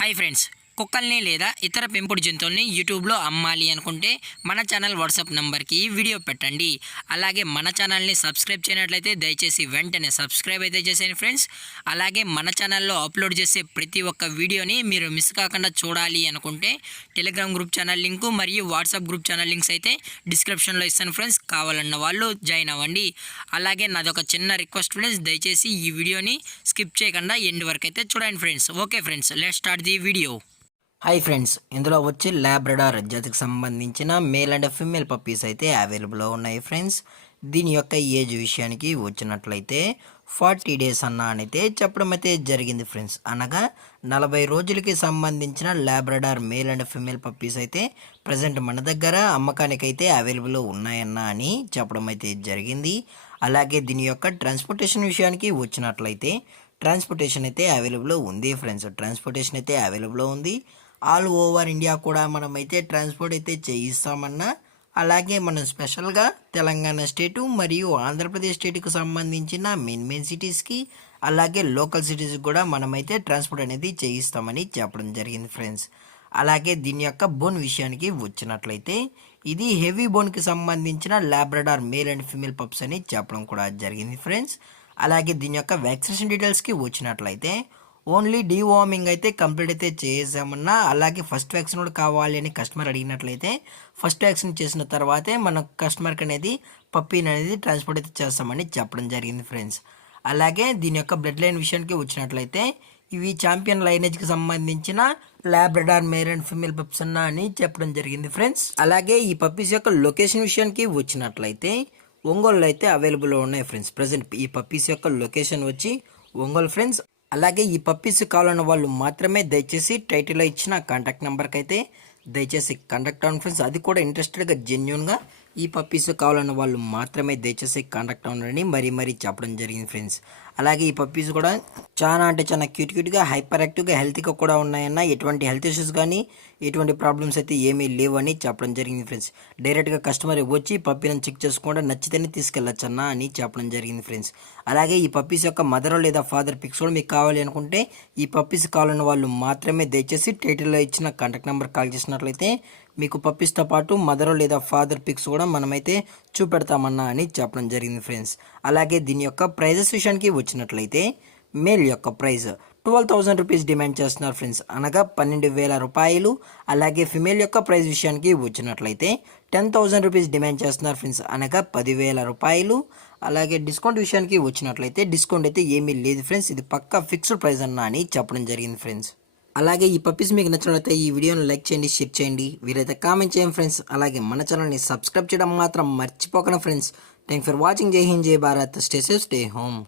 Hi friends, కుక్కల్ని లేదా ఇతర పెంపుడు జంతువుల్ని యూట్యూబ్లో అమ్మాలి అనుకుంటే మన ఛానల్ వాట్సాప్ నెంబర్కి వీడియో పెట్టండి. అలాగే మన ఛానల్ని సబ్స్క్రైబ్ చేయనట్లయితే దయచేసి వెంటనే సబ్స్క్రైబ్ అయితే చేసేయండి ఫ్రెండ్స్. అలాగే మన ఛానల్లో అప్లోడ్ చేసే ప్రతి ఒక్క వీడియోని మీరు మిస్ కాకుండా చూడాలి అనుకుంటే టెలిగ్రామ్ గ్రూప్ ఛానల్ లింకు మరియు వాట్సాప్ గ్రూప్ ఛానల్ లింక్స్ అయితే డిస్క్రిప్షన్లో ఇస్తాను ఫ్రెండ్స్. కావాలన్న వాళ్ళు జాయిన్ అవ్వండి. అలాగే నాదొక చిన్న రిక్వెస్ట్ ఫ్రెండ్స్, దయచేసి ఈ వీడియోని స్కిప్ చేయకుండా ఎండ్ వరకు అయితే చూడండి friends. Okay friends, let's start the video. Hi friends, ఇందులో వచ్చి లాబ్రడార్ జాతికి సంబంధించిన మేల్ అండ్ ఫిమేల్ పప్పీస్ అయితే అవైలబుల్లో ఉన్నాయి ఫ్రెండ్స్. దీని యొక్క ఏజ్ విషయానికి వచ్చినట్లయితే 40 days అయితే చెప్పడం అయితే జరిగింది ఫ్రెండ్స్. అనగా 40 రోజులకి సంబంధించిన Labrador male and female puppies అయితే ప్రజెంట్ మన దగ్గర అమ్మకానికి అయితే అవైలబుల్ ఉన్నాయన్నా అని చెప్పడం అయితే జరిగింది. అలాగే దీని యొక్క ట్రాన్స్పోర్టేషన్ విషయానికి వచ్చినట్లయితే ట్రాన్స్పోర్టేషన్ అయితే అవైలబుల్ ఉంది ఫ్రెండ్స్. ట్రాన్స్పోర్టేషన్ అయితే అవైలబుల్ ఉంది. ఆల్ ఓవర్ ఇండియా కూడా మనమైతే ట్రాన్స్పోర్ట్ అయితే చేయిస్తామన్నా, అలాగే మనం స్పెషల్గా తెలంగాణ స్టేటు మరియు ఆంధ్రప్రదేశ్ స్టేట్కి సంబంధించిన మెయిన్ సిటీస్కి అలాగే లోకల్ సిటీస్కి కూడా మనమైతే ట్రాన్స్పోర్ట్ అనేది చేయిస్తామని చెప్పడం జరిగింది ఫ్రెండ్స్. అలాగే దీని యొక్క బోన్ విషయానికి వచ్చినట్లయితే ఇది హెవీ బోన్కి సంబంధించిన Labrador male and female pups అని చెప్పడం కూడా జరిగింది ఫ్రెండ్స్. అలాగే దీని యొక్క వ్యాక్సినేషన్ డీటెయిల్స్కి వచ్చినట్లయితే ఓన్లీ డీవార్మింగ్ అయితే కంప్లీట్ అయితే చేసామన్నా, అలాగే ఫస్ట్ వ్యాక్సిన్ కూడా కావాలి అని కస్టమర్ అడిగినట్లయితే ఫస్ట్ వ్యాక్సిన్ చేసిన తర్వాతే మన కస్టమర్కి అనేది పప్పీని అనేది ట్రాన్స్పోర్ట్ అయితే చేస్తామని చెప్పడం జరిగింది ఫ్రెండ్స్. అలాగే దీని యొక్క బ్లడ్ లైన్ విషయానికి వచ్చినట్లయితే ఇవి ఛాంపియన్ లైనేజ్కి సంబంధించిన Labrador male and female pups అన్న అని చెప్పడం జరిగింది ఫ్రెండ్స్. అలాగే ఈ పప్పీస్ యొక్క లొకేషన్ విషయానికి వచ్చినట్లయితే ఒంగోలు అయితే అవైలబుల్లో ఉన్నాయి ఫ్రెండ్స్. ప్రజెంట్ ఈ పప్పీస్ యొక్క లొకేషన్ వచ్చి ఒంగోలు ఫ్రెండ్స్. అలాగే ఈ పప్పీస్ కావాలన్న వాళ్ళు మాత్రమే దయచేసి టైటిల్లో ఇచ్చిన కాంటాక్ట్ నెంబర్కి అయితే దయచేసి కాంటాక్ట్ అవ్వండి ఫ్రెండ్స్. అది కూడా ఇంట్రెస్టెడ్గా జెన్యున్గా ఈ పప్పీస్ కావాలన్న వాళ్ళు మాత్రమే దయచేసి కాంటాక్ట్ అవ్వండి మరీ చెప్పడం జరిగింది ఫ్రెండ్స్. అలాగే ఈ పప్పీస్ కూడా చాలా అంటే చాలా క్యూట్గా హైపర్ యాక్టివ్గా హెల్తీగా కూడా ఉన్నాయన్న, ఎటువంటి హెల్త్ ఇష్యూస్ కానీ ఎటువంటి ప్రాబ్లమ్స్ అయితే ఏమీ లేవు అని చెప్పడం జరిగింది ఫ్రెండ్స్. డైరెక్ట్గా కస్టమర్ వచ్చి పప్పీలను చెక్ చేసుకుంటే నచ్చితేనే తీసుకెళ్ళొచ్చన్నా అని చెప్పడం జరిగింది ఫ్రెండ్స్. అలాగే ఈ పప్పీస్ యొక్క మదర్ లేదా ఫాదర్ పిక్స్ కూడా మీకు కావాలి అనుకుంటే ఈ పప్పీస్ కావాలన్న వాళ్ళు మాత్రమే దయచేసి టైటిల్లో ఇచ్చిన కాంటాక్ట్ నెంబర్ కాల్ చేసినట్లయితే మీకు పప్పీస్తో పాటు మదర్ లేదా ఫాదర్ పిక్స్ కూడా మనమైతే చూపెడతామన్నా అని చెప్పడం జరిగింది ఫ్రెండ్స్. అలాగే దీని యొక్క ప్రైజెస్ విషయానికి వచ్చినట్లయితే మేల్ యొక్క ప్రైజ్ 12,000 రూపీస్ డిమాండ్ చేస్తున్నారు ఫ్రెండ్స్, అనగా 12,000 రూపాయలు. అలాగే ఫిమేల్ యొక్క ప్రైజ్ విషయానికి వచ్చినట్లయితే 10,000 రూపీస్ డిమాండ్ చేస్తున్నారు ఫ్రెండ్స్, అనగా 10,000 రూపాయలు. అలాగే డిస్కౌంట్ విషయానికి వచ్చినట్లయితే డిస్కౌంట్ అయితే ఏమీ లేదు ఫ్రెండ్స్, ఇది పక్కా ఫిక్స్డ్ ప్రైజ్ అన్నా అని చెప్పడం జరిగింది ఫ్రెండ్స్. అలాగే ఈ పప్పీస్ మీకు నచ్చినట్లయితే ఈ వీడియోని లైక్ చేయండి, షేర్ చేయండి, వీరైతే కామెంట్ చేయండి ఫ్రెండ్స్. అలాగే మన ఛానల్ని సబ్స్క్రైబ్ చేయడం మాత్రం మర్చిపోకండి ఫ్రెండ్స్. Thank for watching. జై హింద్, జై Bharat. Stay safe, stay home.